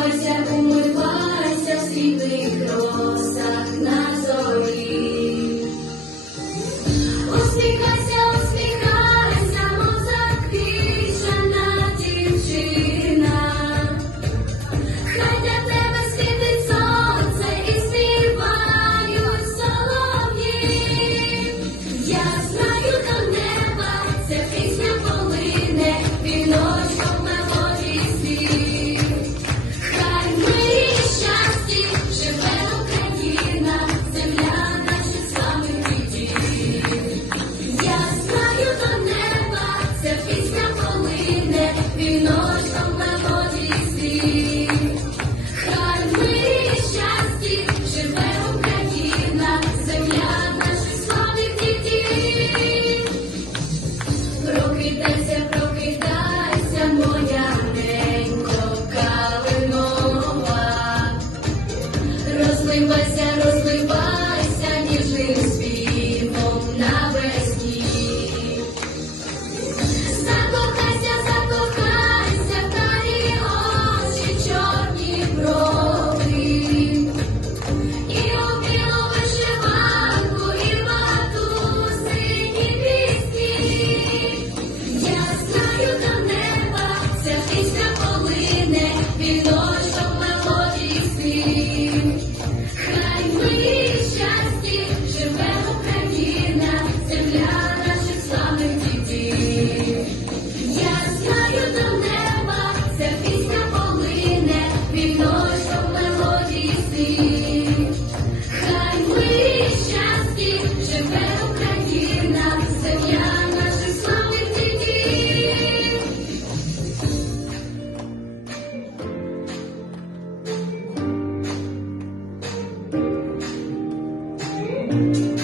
Умивайся, умивайся. Усміхайся, усміхайся, мов закрішена дівчина. Хай тебе світить сонце і співають солов'ї. Я знаю до неба це. моя ненько калинова, розливайся, розливайся, ніжним світ. Bye.